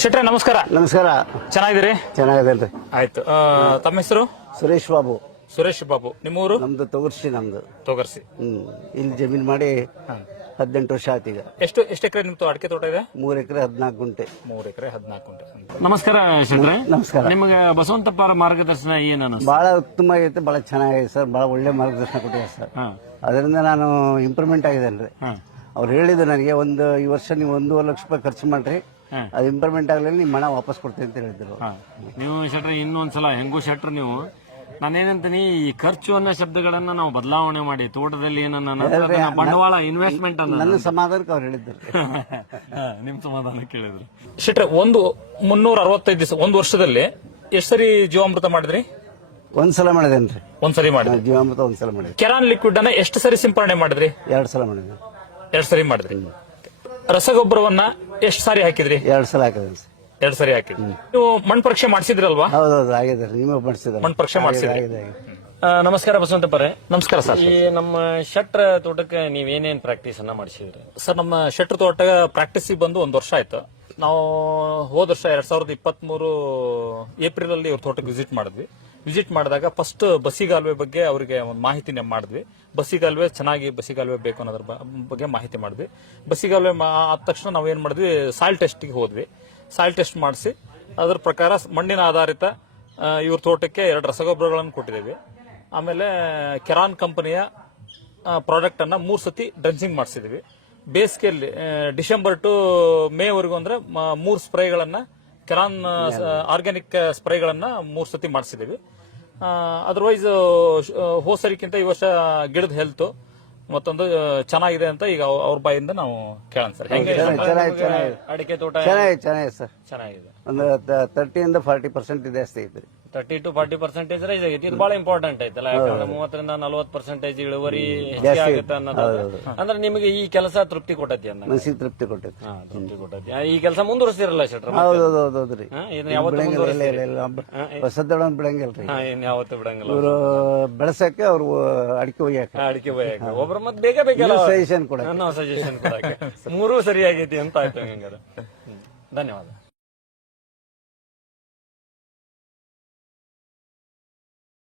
ಶೆಟ್ರೆ ನಮಸ್ಕಾರ. ನಮಸ್ಕಾರ. ಚೆನ್ನಾಗಿದ್ದೀರಿ? ಚೆನ್ನಾಗಿದ್ದೇನ್ರಿ. ಆಯ್ತು. ತಮ್ಮ ಹೆಸರು? ಸುರೇಶ್ ಬಾಬು. ಸುರೇಶ್ ಬಾಬು. ನಿಮ್ಮೂರು? ನಮ್ದು ತೊಗರ್ಸಿ. ನಮ್ದು ತೊಗರ್ಸಿ. ಇಲ್ಲಿ ಜಮೀನ್ ಮಾಡಿ 18 ವರ್ಷ ಆಯ್ತು ಈಗ. ಎಷ್ಟು ಎಕರೆ ನಿಮ್ದು ಅಡಿಕೆ ತೋಟ ಇದೆ? 3 ಎಕರೆ 14 ಗುಂಟೆ. 3 ಎಕರೆ 14 ಗುಂಟೆ. ನಮಸ್ಕಾರ ಶೆಟ್ರೆ. ನಮಸ್ಕಾರ. ನಿಮಗೆ ಬಸವಂತಪ್ಪ ಅವರ ಮಾರ್ಗದರ್ಶನ ಏನ್ ಅನಿಸ್ತು? ಬಹಳ ಉತ್ತಮ ಆಗೈತೆ, ಬಹಳ ಚೆನ್ನಾಗಿದೆ ಸರ್. ಬಹಳ ಒಳ್ಳೆ ಮಾರ್ಗದರ್ಶನ ಕೊಟ್ಟಿದ್ದಾರೆ ಸರ್. ಅದರಿಂದ ನಾನು ಇಂಪ್ರೂವ್ಮೆಂಟ್ ಆಗಿದ್ದೇನೆ. ಅವ್ರು ಹೇಳಿದ್ರು ನನಗೆ ಈ ವರ್ಷ ನೀವು 1.5 ಲಕ್ಷ ರೂಪಾಯಿ ಖರ್ಚು ಮಾಡ್ರಿ, ಅದು ಇಂಪ್ರೂವ್ಮೆಂಟ್ ಆಗಲಿ ನಿಮ್ಮ ಹಣ ವಾಪಸ್ ಕೊಡ್ತೀನಿ ಅಂತ ಹೇಳಿದ್ರು. ನೀವು ಶೆಟ್ರೆ ಇನ್ನೊಂದ್ಸಲ ಹೆಂಗೂ ಶೆಟ್ರು ನೀವು, ನಾನೇನಂತೀನಿ, ಈ ಖರ್ಚು ಅನ್ನೋ ಶಬ್ದಗಳನ್ನ ನಾವು ಬದಲಾವಣೆ ಮಾಡಿ ತೋಟದಲ್ಲಿ ಏನನ್ನ ಬಂಡವಾಳ ಇನ್ವೆಸ್ಟ್ಮೆಂಟ್ ಅನ್ನ ನನ್ನ ಸಮಾಧಾನಕ್ಕೆ ಅವ್ರು ಹೇಳಿದ್ರು. ನಿಮ್ ಸಮಾಧಾನ ಕೇಳಿದ್ರು. ಶೆಟ್ರೆ 365 ದಿವಸ 1 ವರ್ಷದಲ್ಲಿ ಎಷ್ಟು ಸರಿ ಜೀವಾಮೃತ ಮಾಡಿದ್ರಿ? ಒಂದ್ಸಲ ಮಾಡಿದೇನ್ರಿ. ಒಂದ್ಸರಿ ಮಾಡಿದ್ರಿ. ಜೀವಾಮೃತ ಒಂದ್ಸಲ ಮಾಡಿದ್ರಿ. ಕೆರಾನ್ ಲಿಕ್ವಿಡ್ ಅನ್ನ ಎಷ್ಟು ಸರಿ ಸಿಂಪರಣೆ ಮಾಡಿದ್ರಿ? 2 ಸಲ ಮಾಡಿದ್ರಿ. 2 ಸರಿ ಮಾಡಿದ್ರಿ. ರಸಗೊಬ್ಬರವನ್ನ ಎಷ್ಟು ಸಾರಿ ಹಾಕಿದ್ರಿ? 2 ಸಲ ಹಾಕಿದ್ರಿ. 2 ಸರಿ ಹಾಕಿದ್ರಿ. ನೀವು ಮಣ್ಣು ಪರೀಕ್ಷೆ ಮಾಡಿಸಿದ್ರಲ್ವಾ? ಹೌದೌದು, ಆಗಿದೆ. ನೀವು ಮಾಡಿಸಿದ್ರೆ ಮಣ್ಣು ಪರೀಕ್ಷೆ ಮಾಡಿಸಿದ್ರಿ. ನಮಸ್ಕಾರ ಬಸವಂತಪ್ಪರೇ. ನಮಸ್ಕಾರ ಸರ್. ಈ ನಮ್ಮ ಶೆಟ್ರ ತೋಟಕ್ಕೆ ನೀವೇನೇನ್ ಪ್ರಾಕ್ಟೀಸ್ ಅನ್ನ ಮಾಡಿಸಿದ್ರಿ? ಸರ್, ನಮ್ಮ ಶೆಟ್ರ ತೋಟ ಪ್ರಾಕ್ಟೀಸ್ ಬಂದು 1 ವರ್ಷ ಆಯ್ತು. ನಾವು ಹೋದ ವರ್ಷ 2023 ಏಪ್ರಿಲ್ ಅಲ್ಲಿ ಇವ್ರ ತೋಟಕ್ಕೆ ವಿಸಿಟ್ ಮಾಡಿದಾಗ ಫಸ್ಟ್ ಬಸಿಗಾಲುವೆ ಬಗ್ಗೆ ಅವರಿಗೆ ಒಂದು ಮಾಹಿತಿ ಮಾಡಿದ್ವಿ. ಬಸಿಗಾಲುವೆ ಚೆನ್ನಾಗಿ ಬಸಿಗಾಲುವೆ ಬೇಕು ಅನ್ನೋದ್ರ ಬಗ್ಗೆ ಮಾಹಿತಿ ಮಾಡಿದ್ವಿ. ಬಸಿಗಾಲುವೆ ಆದ ತಕ್ಷಣ ನಾವು ಏನ್ ಮಾಡಿದ್ವಿ, ಸಾಯಿಲ್ ಟೆಸ್ಟ್ಗೆ ಹೋದ್ವಿ. ಸಾಯಿಲ್ ಟೆಸ್ಟ್ ಮಾಡಿಸಿ ಅದ್ರ ಪ್ರಕಾರ ಮಣ್ಣಿನ ಆಧಾರಿತ ಇವ್ರ ತೋಟಕ್ಕೆ 2 ರಸಗೊಬ್ಬರಗಳನ್ನು ಕೊಟ್ಟಿದ್ದೇವೆ. ಆಮೇಲೆ ಕೆರಾನ್ ಕಂಪನಿಯ ಪ್ರಾಡಕ್ಟ್ ಅನ್ನ 3 ಸತಿ ಡ್ರೆಂಚಿಂಗ್ ಮಾಡಿಸಿದ್ವಿ. ಬೇಸಿಗೆಯಲ್ಲಿ ಡಿಸೆಂಬರ್ ಟು ಮೇವರೆಗೂ ಅಂದ್ರೆ 3 ಸ್ಪ್ರೇಗಳನ್ನ, ಕೆರಾನ್ ಆರ್ಗ್ಯಾನಿಕ್ ಸ್ಪ್ರೇಗಳನ್ನ 3 ಸತಿ ಮಾಡಿಸಿದೀವಿ. ಅದರ್ವೈಸ್ ಹೋಸರಿಕ್ಕಿಂತ ಈ ವರ್ಷ ಗಿಡದ ಹೆಲ್ತ್ ಮತ್ತೊಂದು ಚೆನ್ನಾಗಿದೆ ಅಂತ ಈಗ ಅವ್ರ ಬಾಯಿಂದ ನಾವು ಕೇಳೋಣ ಸರ್. ಅಡಿಕೆ ತೋಟ ಚೆನ್ನಾಗಿದೆ ಸರ್. ಚೆನ್ನಾಗಿದೆ. ಒಂದು 30 ಇಂದ 40% ಜಾಸ್ತಿ ಐತ್ರಿ. 30 to 40% ರೈಸ್ ಆಗೈತಿ. ಇದು ಬಹಳ ಇಂಪಾರ್ಟೆಂಟ್ ಐತಲ್ಲ, ಯಾಕಂದ್ರೆ 30 ರಿಂದ 40% ಇಳುವರಿ ಹೆಚ್ಚಾಗುತ್ತೆ ಅನ್ನೋದು. ಅಂದ್ರೆ ನಿಮಗೆ ಈ ಕೆಲಸ ತೃಪ್ತಿ ಕೊಟ್ಟೈತಿ ಅನ್ನ? ಮನಸ್ಸಿಗೆ ತೃಪ್ತಿ ಕೊಟ್ಟೈತಿ. ತೃಪ್ತಿ ಕೊಟ್ಟೈತಿ. ಈ ಕೆಲಸ ಮುಂದುವರಿಸಿರಲ್ಲ ಶೆಟ್ರ? ಹೌದೌದ್ರಿ. ಯಾವತ್ತು ಸದ್ದೊಳ ಬಿಡಂಗಿಲ್ರಿ. ಯಾವತ್ತು ಬಿಡಂಗಿಲ್ಲ. ಇವರು ಬೆಳೆಸಕ್ಕೆ ಅವ್ರು ಅಡಿಕೆ ಒಯ್ಯಾಕ ಒಬ್ರು ಮತ್ತೆ ಬೇಗ ಬೇಕಲ್ಲ ಸಜೆಷನ್ ಕೊಡ, ನಾವು ಸಜೆಷನ್ ಕೊಡಕ್ಕೆ 3 ಸರಿಯಾಗೈತಿ ಅಂತ ಆಯ್ತು. ಹಂಗಾರೆ ಧನ್ಯವಾದ.